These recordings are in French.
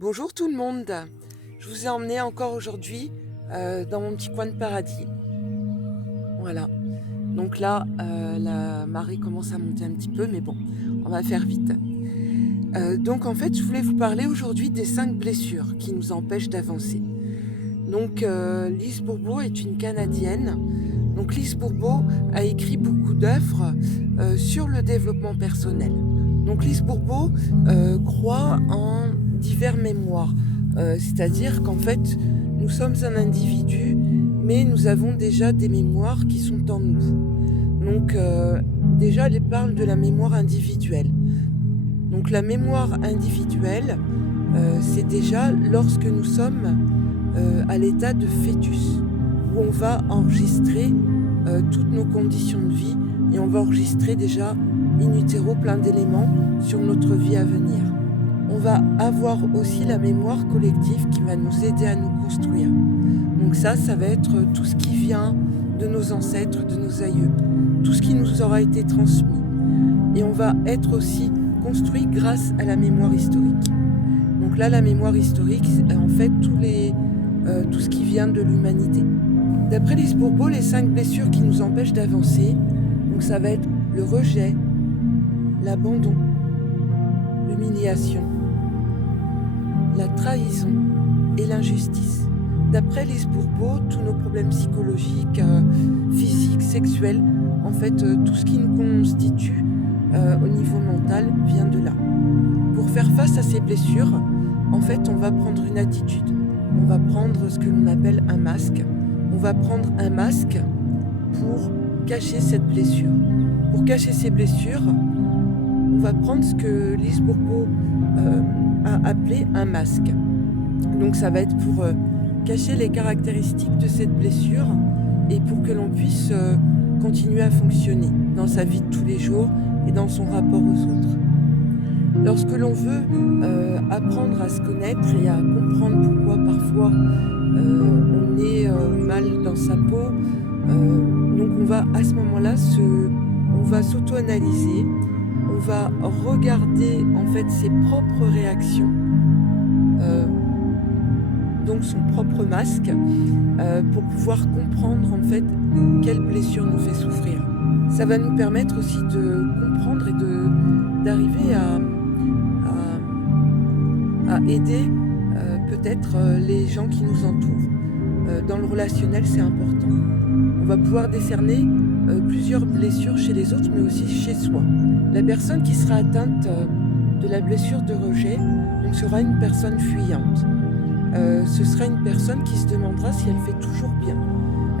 Bonjour tout le monde, je vous ai emmené encore aujourd'hui dans mon petit coin de paradis. Voilà, donc là la marée commence à monter un petit peu, mais bon, on va faire vite. Donc en fait, je voulais vous parler aujourd'hui des 5 blessures qui nous empêchent d'avancer. Donc Lise Bourbeau est une Canadienne. Donc Lise Bourbeau a écrit beaucoup d'œuvres sur le développement personnel. Donc Lise Bourbeau croit en divers mémoires, c'est-à-dire qu'en fait, nous sommes un individu, mais nous avons déjà des mémoires qui sont en nous. Donc déjà, elle parle de la mémoire individuelle. Donc la mémoire individuelle, c'est déjà lorsque nous sommes à l'état de fœtus, où on va enregistrer toutes nos conditions de vie et on va enregistrer déjà in utero plein d'éléments sur notre vie à venir. On va avoir aussi la mémoire collective qui va nous aider à nous construire. Donc ça va être tout ce qui vient de nos ancêtres, de nos aïeux, tout ce qui nous aura été transmis. Et on va être aussi construit grâce à la mémoire historique. Donc là, la mémoire historique, c'est en fait tout ce qui vient de l'humanité. D'après Lise Bourbeau, les 5 blessures qui nous empêchent d'avancer, donc ça va être le rejet, l'abandon, l'humiliation, la trahison et l'injustice. D'après Lise Bourbeau, tous nos problèmes psychologiques, physiques, sexuels, en fait tout ce qui nous constitue au niveau mental vient de là. Pour faire face à ces blessures, en fait on va prendre une attitude. On va prendre ce que l'on appelle un masque. On va prendre un masque pour cacher cette blessure. Pour cacher ces blessures, on va prendre ce que Lise Bourbeau a appelé un masque. Donc ça va être pour cacher les caractéristiques de cette blessure et pour que l'on puisse continuer à fonctionner dans sa vie de tous les jours et dans son rapport aux autres. Lorsque l'on veut apprendre à se connaître et à comprendre pourquoi parfois on est mal dans sa peau, donc on va à ce moment-là on va s'auto-analyser, on va regarder en fait ses propres réactions, donc son propre masque, pour pouvoir comprendre en fait quelle blessure nous fait souffrir. Ça va nous permettre aussi de comprendre et d'arriver à aider peut-être les gens qui nous entourent. Dans le relationnel, c'est important. On va pouvoir décerner plusieurs blessures chez les autres, mais aussi chez soi. La personne qui sera atteinte de la blessure de rejet, donc sera une personne fuyante. Ce sera une personne qui se demandera si elle fait toujours bien.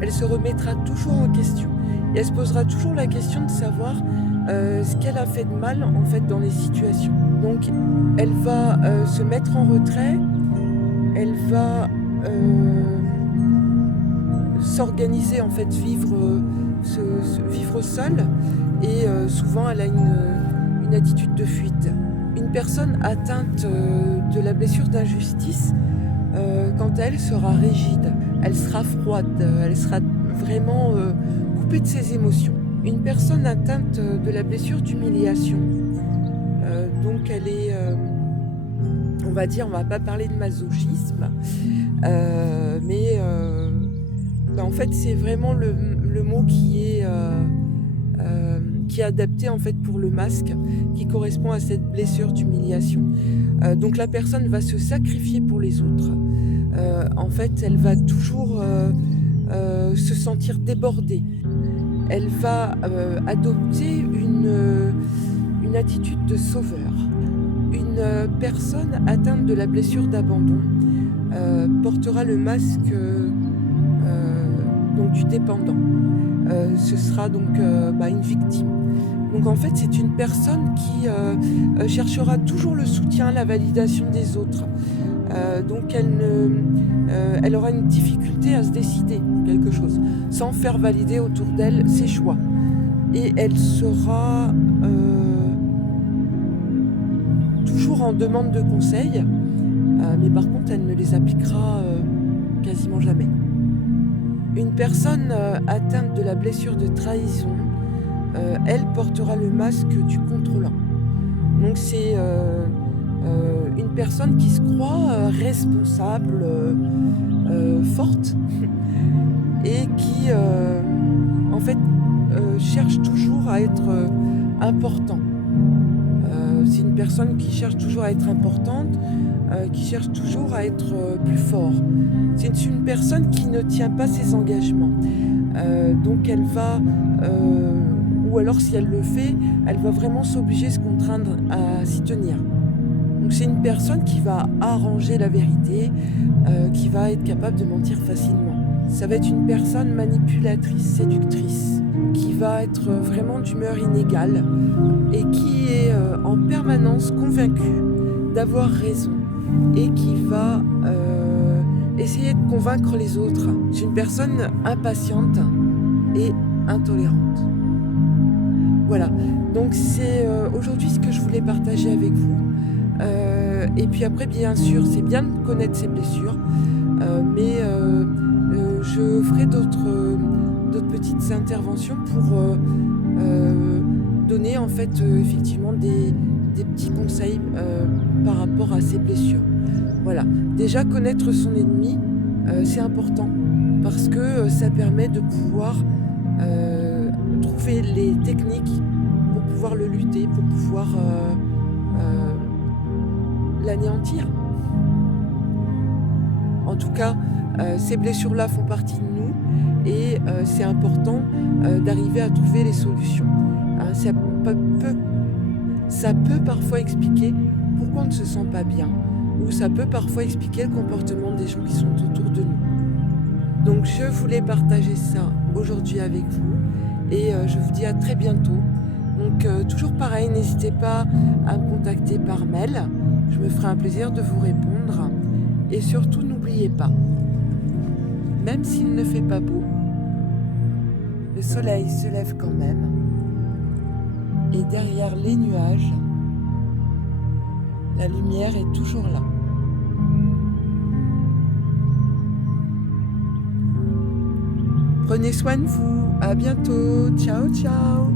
Elle se remettra toujours en question. Et elle se posera toujours la question de savoir ce qu'elle a fait de mal en fait dans les situations. Donc elle va se mettre en retrait, elle va s'organiser en fait, vivre seule et souvent elle a une attitude de fuite. Une personne atteinte de la blessure d'injustice, quant à elle, sera rigide, elle sera froide, elle sera vraiment coupée de ses émotions. Une personne atteinte de la blessure d'humiliation, donc elle est, on va dire, on va pas parler de masochisme, mais en fait c'est vraiment le mot qui est adapté en fait pour le masque, qui correspond à cette blessure d'humiliation. Donc la personne va se sacrifier pour les autres. En fait, elle va toujours se sentir débordée. Elle va adopter une attitude de sauveur. Une personne atteinte de la blessure d'abandon portera le masque donc du dépendant. Ce sera donc une victime. Donc en fait, c'est une personne qui cherchera toujours le soutien, la validation des autres. Donc elle aura une difficulté à se décider quelque chose, sans faire valider autour d'elle ses choix. Et elle sera toujours en demande de conseils, mais par contre elle ne les appliquera quasiment jamais. Une personne atteinte de la blessure de trahison, elle portera le masque du contrôlant. Donc c'est une personne qui se croit responsable, forte et qui, en fait, cherche toujours à être important. C'est une personne qui cherche toujours à être importante, qui cherche toujours à être plus fort. C'est une personne qui ne tient pas ses engagements. Donc elle va, ou alors si elle le fait, elle va vraiment s'obliger, se contraindre à s'y tenir. Donc c'est une personne qui va arranger la vérité, qui va être capable de mentir facilement. Ça va être une personne manipulatrice, séductrice, qui va être vraiment d'humeur inégale et qui est en permanence convaincue d'avoir raison et qui va essayer de convaincre les autres. C'est une personne impatiente et intolérante. Voilà, donc c'est aujourd'hui ce que je voulais partager avec vous. Et puis après, bien sûr, c'est bien de connaître ses blessures, mais je ferai d'autres petites interventions pour donner en fait effectivement des petits conseils par rapport à ces blessures. Voilà, déjà connaître son ennemi, c'est important parce que ça permet de pouvoir trouver les techniques pour pouvoir le lutter, pour pouvoir l'anéantir. En tout cas, ces blessures-là font partie de nous et c'est important d'arriver à trouver les solutions. Hein, ça peut parfois expliquer pourquoi on ne se sent pas bien ou ça peut parfois expliquer le comportement des gens qui sont autour de nous. Donc je voulais partager ça aujourd'hui avec vous et je vous dis à très bientôt. Donc toujours pareil, n'hésitez pas à me contacter par mail, je me ferai un plaisir de vous répondre. Et surtout n'oubliez pas, même s'il ne fait pas beau, le soleil se lève quand même. Et derrière les nuages, la lumière est toujours là. Prenez soin de vous, à bientôt, ciao ciao.